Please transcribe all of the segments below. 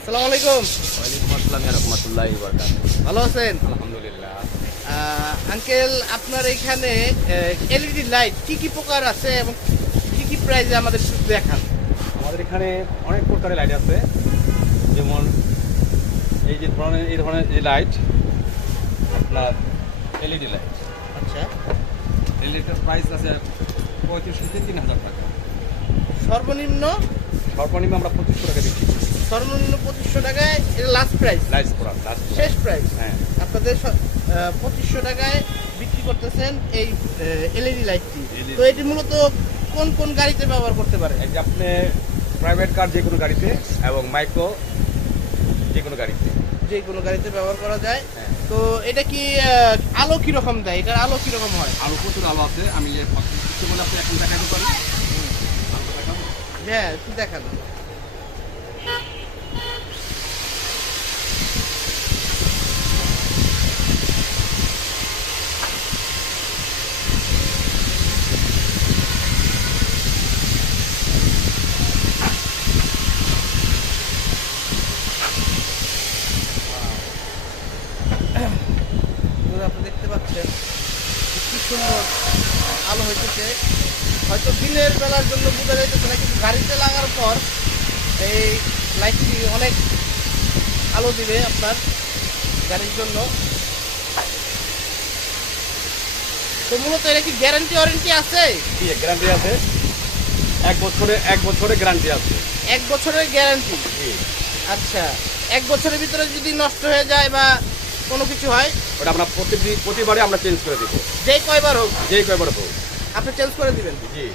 আসসালামু আলাইকুম। ওয়ালাইকুম আসসালাম রাহমাতুল্লাহি ওয়া বারাকাতুহু। ভালো আছেন? আলহামদুলিল্লাহ। আঙ্কেল, আপনার এখানে এলইডি লাইট কি কি প্রকার আছে এবং কি কি প্রাইসে আমাদের একটু দেখান। আমাদের এখানে অনেক প্রকারের লাইট আছে, যেমন এই ধরনের যে লাইট, আপনার এলইডি লাইট। আচ্ছা, এলইডিটার প্রাইস আছে 35 থেকে 3000 টাকা। সর্বনিম্ন সর্বনিম্ন আমরা 2500 টাকা বিক্রি করি। সর্বনিম্ন 2500 টাকায় এটা লাস্ট প্রাইস, লাইট করা লাস্ট শেষ প্রাইস। হ্যাঁ, আপনাদের 2500 টাকায় বিক্রি করতেছেন এই এলইডি লাইটটি। LED তো এটি মূলত কোন কোন গাড়িতে ব্যবহার করতে পারে? এই যে আপনি প্রাইভেট কার যে কোনো গাড়িতে এবং মাইক্রো যে কোনো গাড়িতে। যে কোনো গাড়িতে ব্যবহার করা যায়। হ্যাঁ, তো এটা কি আলো কিরকম দেয়? এটার আলো কিরকম হয়? আরও প্রচুর আলো আছে। আমি কিছু বলে আপনি এখন দেখাতে পারি। আলো দেখাবো? হ্যাঁ, একটু দেখান। আপনি দেখতে পাচ্ছেন কি সুন্দর আলো হইতেছে। হয়তো দিনের বেলার জন্য বোঝা যাইতেছে না, কিন্তু গাড়িতে লাগার পর এই লাইটটি অনেক আলো দিবে আপনার গাড়ির জন্য। তো মূলত এটা কি গ্যারান্টি ওয়ারেন্টি আছে? জি, গ্যারান্টি আছে। এক বছরে গ্যারান্টি আছে। 1 বছরের গ্যারান্টি। জি, আচ্ছা, 1 বছরের ভিতরে যদি নষ্ট হয়ে যায় বা কোনো কিছু হয়, ওটা আমরা প্রতিবারে আমরা চেঞ্জ করে দিব। যে কয়বার হোক যেই কয়বার হোক। আপনি চেঞ্জ করে দিবেন। জি,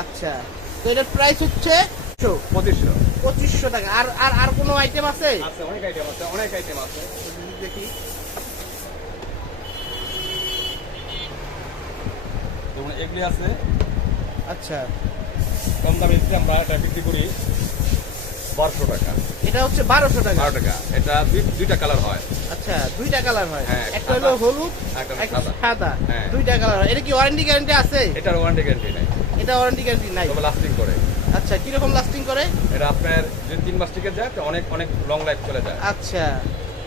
আচ্ছা, তো এটার প্রাইস হচ্ছে 2500 টাকা। আর আর আর কোনো আইটেম আছে? আচ্ছা, অনেক আইটেম আছে, অনেক আইটেম আছে। দেখি। যেমন এগুলি আছে আচ্ছা, কম দামে, আমরা এটা বিক্রি করি 1200 টাকা। এটা হচ্ছে 1200 টাকা। 12 টাকা। এটা দুইটা কালার হয়। আচ্ছা, দুইটা কালার হয়। হ্যাঁ, একটা হলো হলুদ, একটা একটা সাদা। সাদা। হ্যাঁ। দুইটা কালার হয়। এটা কি ওয়ারেন্টি গ্যারান্টি আছে? এটার ওয়ারেন্টি গ্যারান্টি নাই, এটা ওয়ারেন্টি গ্যারান্টি নাই। তবে লাস্টিং করে। আচ্ছা, কিরকম লাস্টিং করে? এটা আপনার যদি 3 মাস টিকে যায় তো অনেক অনেক লং লাইফ চলে যায়। আচ্ছা,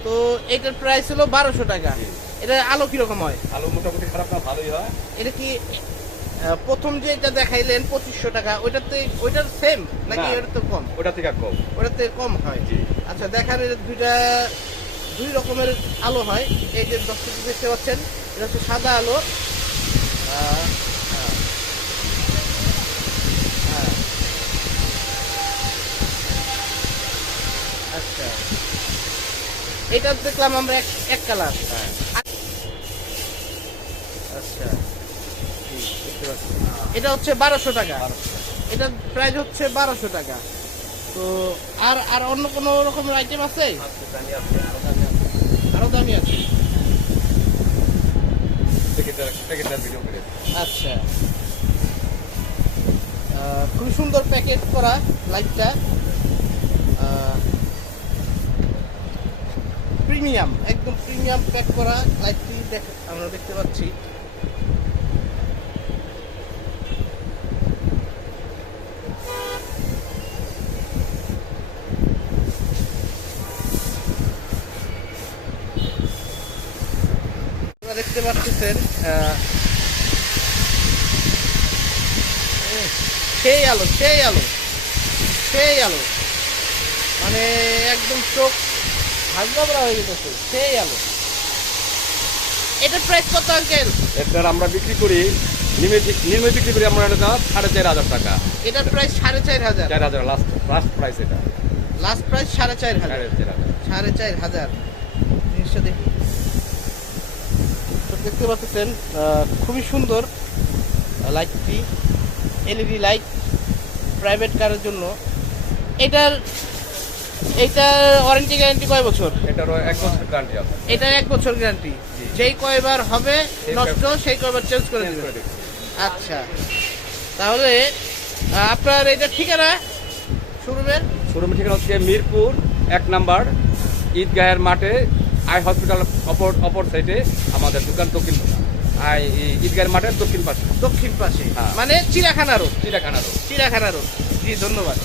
তো এটার প্রাইস হলো 1200 টাকা। জি। এটা আলো কিরকম হয়? আলো মোটামুটি খারাপ না, ভালোই হয়। এটা কি প্রথম যে এটা দেখাইলেন 2500 টাকা, ওইটার সেম নাকি না। ওটা তো কম? ওটা থেকে কম। ওটাতে কম হয়। জি। আচ্ছা, দেখান, এটা দুই রকমের আলো হয়। এই যে দর্শক দেখতে পাচ্ছেন, এটা হচ্ছে সাদা আলো। আহ, হ্যাঁ। হ্যাঁ। আচ্ছা, এটা দেখলাম আমরা এক কালার। হ্যাঁ, আচ্ছা, জি, দেখতে পাচ্ছি। এটা হচ্ছে 1200 টাকা। 1200 টাকা। এটার প্রাইস হচ্ছে 1200 টাকা। তো আর আর অন্য কোনো রকমের আইটেম আছে? আচ্ছা, জানি আছে, আরো জানি আছে। আরো দামি আছে। প্যাকেটটার ভিডিও করে। আচ্ছা, খুবই সুন্দর প্যাকেট করা লাইটটা। প্রিমিয়াম, একদম প্রিমিয়াম প্যাক করা লাইটটি আমরা দেখতে পাচ্ছি। আপনারা দেখতে পাচ্ছেন সেই আলো, সেই আলো, সেই আলো, মানে একদম চোখ ভাগ্যবরা হয়ে যেতেছে, সেই আলো। এটার প্রাইস কত আঙ্কেল? এটার আমরা বিক্রি করি নির্মে বিক্রি করি আমরা এটা 4500 টাকা। এটার প্রাইস 4500। 4000 লাস্ট প্রাইস এটা। Last price 4500। 4500। 4500 জিনিসটা দেখি। তো দেখতে পাচ্ছেন খুবই সুন্দর লাইটটি, এলইডি লাইট প্রাইভেট কারের জন্য। এইটার ওয়ারেন্টি গ্যারান্টি কয় বছর? এটারও 1 বছর গ্যারান্টি আছে। এটার 1 বছর গ্যারান্টি। জি। যেই কয়বার হবে সেই নষ্ট, সেই কয়বার চেঞ্জ করে চেঞ্জ দেবেন। করে দিচ্ছি। আচ্ছা, তাহলে আপনার এটা ঠিকানা শোরুমের? শোরুম ঠিকানা হচ্ছে মিরপুর 1 নাম্বার ঈদগাহের মাঠে, আই হসপিটাল অপর সাইডে আমাদের দোকান। ঈদগাহের মাঠের দক্ষিণ পাশে। দক্ষিণ পাশে, হ্যাঁ। মানে চিড়িয়াখানা রোড। চিড়িয়াখানা রোড। চিড়িয়াখানা রোড। জি, ধন্যবাদ।